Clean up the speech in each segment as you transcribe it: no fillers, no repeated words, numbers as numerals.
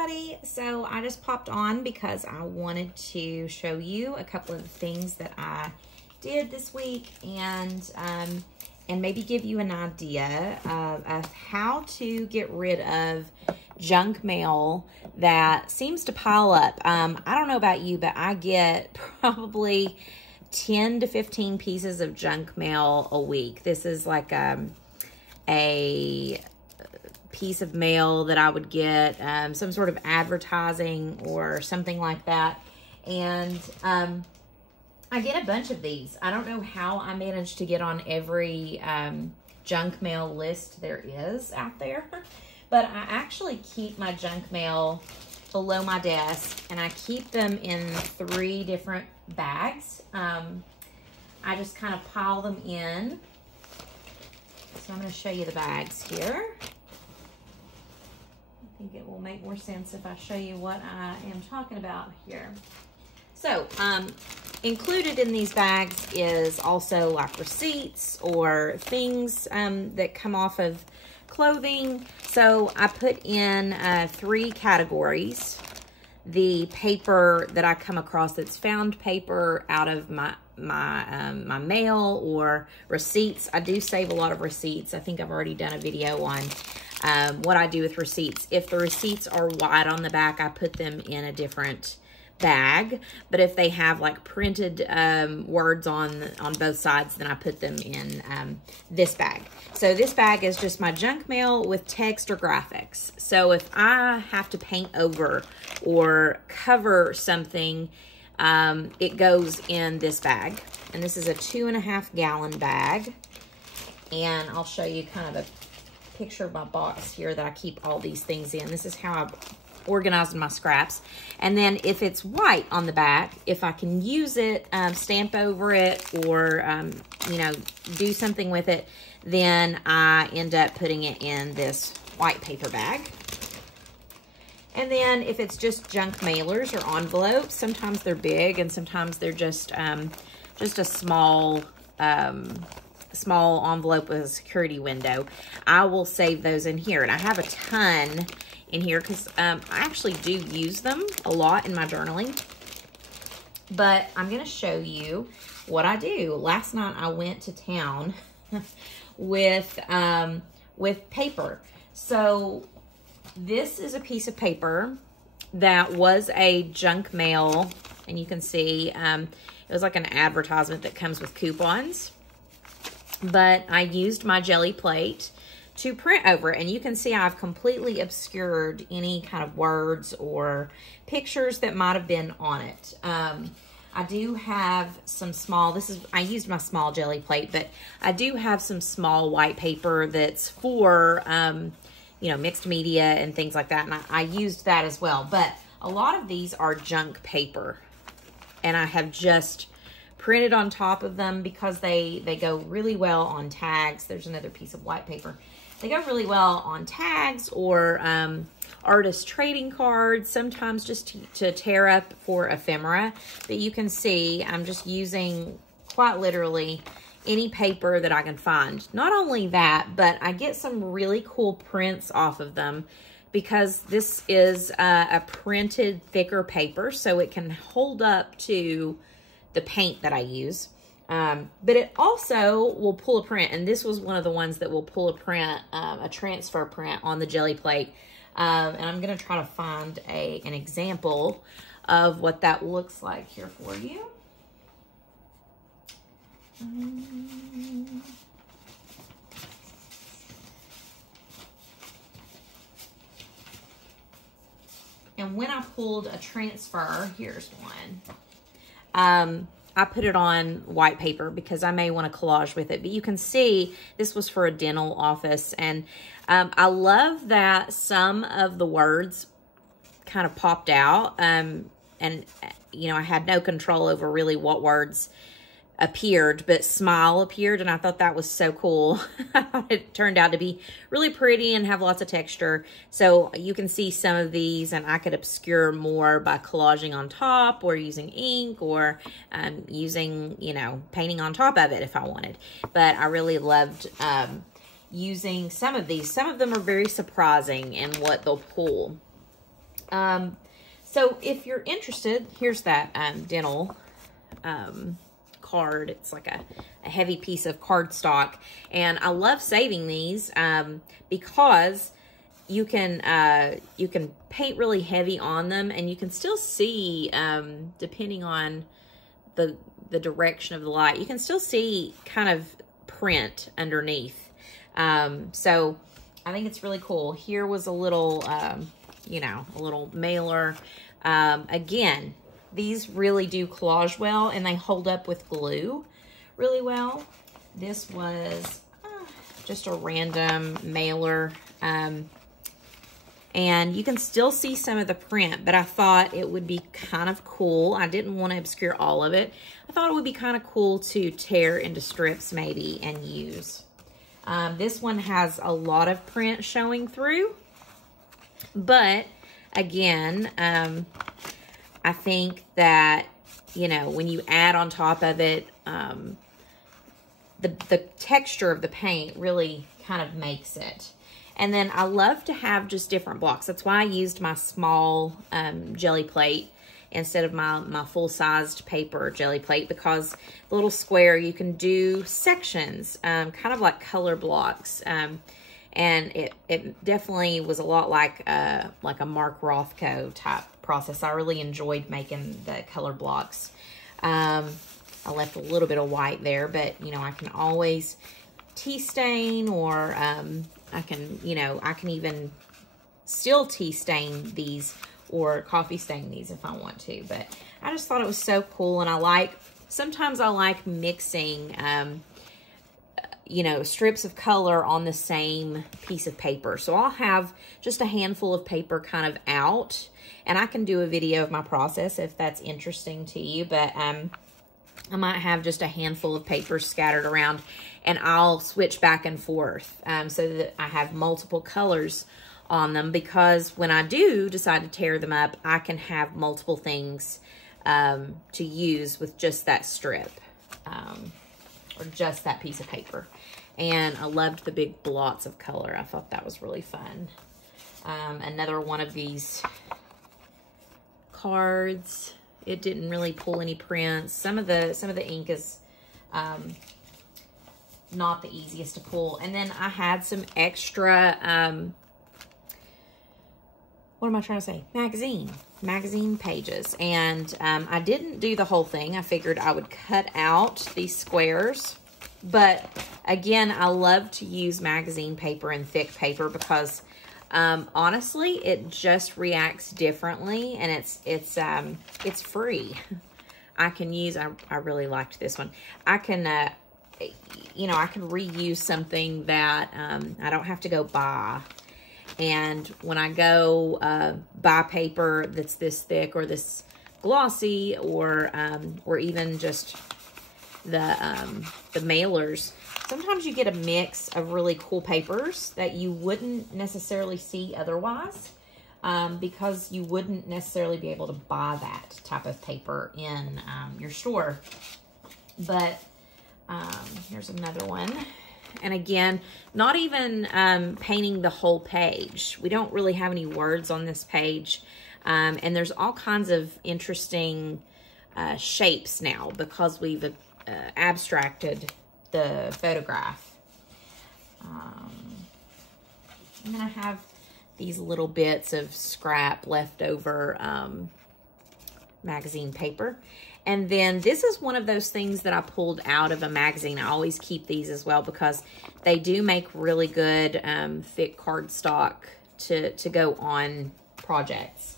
everybody. So I just popped on because I wanted to show you a couple of the things that I did this week and maybe give you an idea of how to get rid of junk mail that seems to pile up. I don't know about you, but I get probably 10 to 15 pieces of junk mail a week. This is like a piece of mail that I would get, some sort of advertising or something like that. And I get a bunch of these. I don't know how I managed to get on every junk mail list there is out there, but I actually keep my junk mail below my desk, and I keep them in 3 different bags. I just kind of pile them in. So I'm going to show you the bags here. I think it will make more sense if I show you what I am talking about here. So, included in these bags is also like receipts or things that come off of clothing. So I put in 3 categories. The paper that I come across that's found paper out of my mail or receipts. I do save a lot of receipts. I think I've already done a video on what I do with receipts. If the receipts are wide on the back, I put them in a different bag, but if they have like printed words on both sides, then I put them in this bag. So this bag is just my junk mail with text or graphics. So if I have to paint over or cover something, it goes in this bag. And this is a 2.5 gallon bag. And I'll show you kind of a picture of my box here that I keep all these things in. This is how I organized my scraps. And then if it's white on the back, if I can use it, stamp over it, or you know, do something with it, then I end up putting it in this white paper bag. And then if it's just junk mailers or envelopes, sometimes they're big and sometimes they're just a small envelope with a security window, I will save those in here. And I have a ton in here because I actually do use them a lot in my journaling. But I'm going to show you what I do. Last night I went to town with paper. So this is a piece of paper that was a junk mail, and you can see it was like an advertisement that comes with coupons. But I used my Gelli plate to print over, and you can see I've completely obscured any kind of words or pictures that might have been on it. I do have some small, I used my small Gelli plate, but I do have some small white paper that's for, you know, mixed media and things like that, and I used that as well. But a lot of these are junk paper, and I have just printed on top of them because they go really well on tags. There's another piece of white paper. They go really well on tags or artist trading cards, sometimes just to tear up for ephemera. But you can see I'm just using quite literally any paper that I can find. Not only that, but I get some really cool prints off of them because this is a printed thicker paper, so it can hold up to the paint that I use. But it also will pull a print, and this was one of the ones that will pull a print, a transfer print on the Gelli plate. And I'm going to try to find an example of what that looks like here for you. And when I pulled a transfer, here's one. I put it on white paper because I may want to collage with it. But you can see this was for a dental office. And I love that some of the words kind of popped out. And, you know, I had no control over really what words appeared, but smile appeared, and I thought that was so cool. It turned out to be really pretty and have lots of texture. So you can see some of these, and I could obscure more by collaging on top or using ink or using, you know, painting on top of it if I wanted. But I really loved using some of these. Some of them are very surprising in what they'll pull. So if you're interested, here's that dental card. It's like a heavy piece of cardstock, and I love saving these because you can paint really heavy on them, and you can still see, depending on the direction of the light, you can still see kind of print underneath. So I think it's really cool. Here was a little, you know, a little mailer. Again, these really do collage well, and they hold up with glue really well. This was just a random mailer. And you can still see some of the print, but I thought it would be kind of cool. I didn't want to obscure all of it. I thought it would be kind of cool to tear into strips maybe and use. This one has a lot of print showing through, but again, I think that, you know, when you add on top of it, the texture of the paint really kind of makes it. And then I love to have just different blocks. That's why I used my small jelly plate instead of my full-sized paper jelly plate, because the little square, you can do sections, kind of like color blocks. And it definitely was a lot like a Mark Rothko type process. I really enjoyed making the color blocks. I left a little bit of white there, but, you know, I can always tea stain, or I can, you know, I can even still tea stain these or coffee stain these if I want to. But I just thought it was so cool, and sometimes I like mixing, you know, strips of color on the same piece of paper. So I'll have just a handful of paper kind of out, and I can do a video of my process if that's interesting to you. But I might have just a handful of papers scattered around, and I'll switch back and forth so that I have multiple colors on them, because when I do decide to tear them up, I can have multiple things to use with just that strip or just that piece of paper. And I loved the big blots of color. I thought that was really fun. Another one of these cards. It didn't really pull any prints. Some of the ink is not the easiest to pull. And then I had some extra, what am I trying to say? Magazine pages. And I didn't do the whole thing. I figured I would cut out these squares. But again, I love to use magazine paper and thick paper because honestly, it just reacts differently, and it's free. I can use, I really liked this one. I can, you know, I can reuse something that I don't have to go buy. And when I go buy paper that's this thick or this glossy, or even just the mailers, sometimes you get a mix of really cool papers that you wouldn't necessarily see otherwise, because you wouldn't necessarily be able to buy that type of paper in your store. But here's another one. And again, not even painting the whole page. We don't really have any words on this page. And there's all kinds of interesting shapes now because we've abstracted the photograph. And then I have these little bits of scrap leftover magazine paper. And then this is one of those things that I pulled out of a magazine. I always keep these as well because they do make really good thick cardstock to go on projects.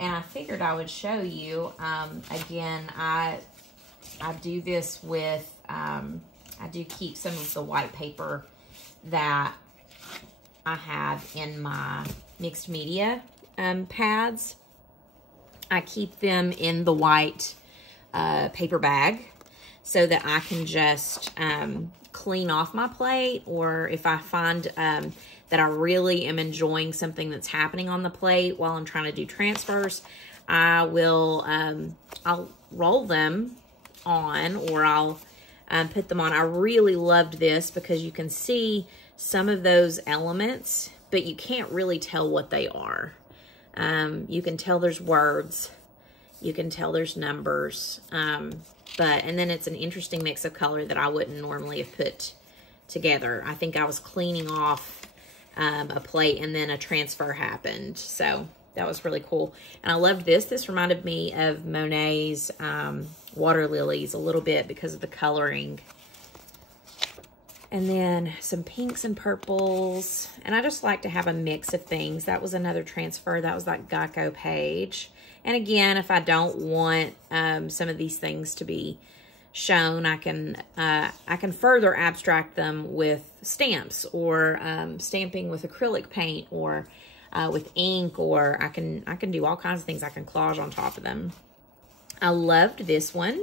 And I figured I would show you. Again, I do this with, I do keep some of the white paper that I have in my mixed media pads. I keep them in the white paper bag so that I can just clean off my plate, or if I find that I really am enjoying something that's happening on the plate while I'm trying to do transfers, I will, I'll roll them on, or I'll put them on. I really loved this because you can see some of those elements, but you can't really tell what they are. You can tell there's words. You can tell there's numbers. And then it's an interesting mix of color that I wouldn't normally have put together. I think I was cleaning off a plate and then a transfer happened. So that was really cool. And I loved this. This reminded me of Monet's water lilies a little bit because of the coloring. And then some pinks and purples. And I just like to have a mix of things. That was another transfer. That was that Geico page. And again, if I don't want some of these things to be shown, I can further abstract them with stamps, or stamping with acrylic paint, or with ink, or I can do all kinds of things. I can collage on top of them. I loved this one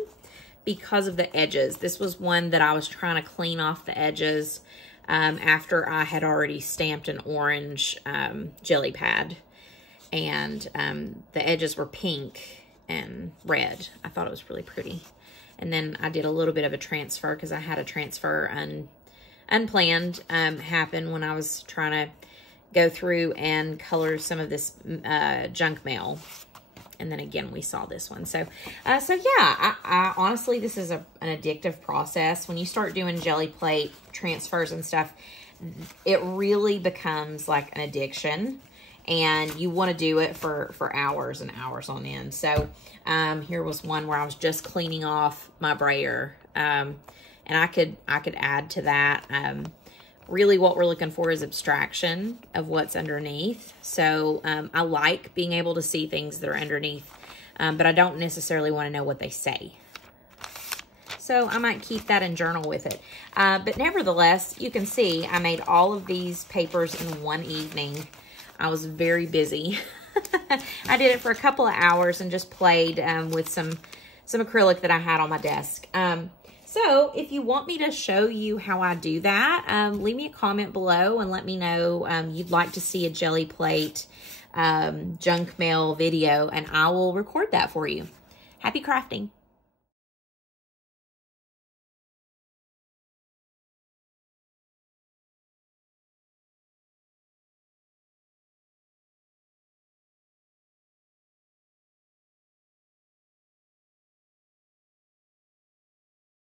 because of the edges. This was one that I was trying to clean off the edges after I had already stamped an orange jelly pad. And the edges were pink and red. I thought it was really pretty. And then I did a little bit of a transfer because I had a transfer unplanned happen when I was trying to go through and color some of this junk mail. And then again, we saw this one. So yeah, I honestly, this is an addictive process. When you start doing jelly plate transfers and stuff, it really becomes like an addiction. And you want to do it for hours and hours on end. So here was one where I was just cleaning off my brayer. And I could add to that. Really what we're looking for is abstraction of what's underneath. So I like being able to see things that are underneath, but I don't necessarily want to know what they say. So I might keep that and journal with it. But nevertheless, you can see I made all of these papers in one evening. I was very busy. I did it for a couple of hours and just played with some acrylic that I had on my desk. So if you want me to show you how I do that, leave me a comment below and let me know you'd like to see a jelly plate junk mail video, and I will record that for you. Happy crafting.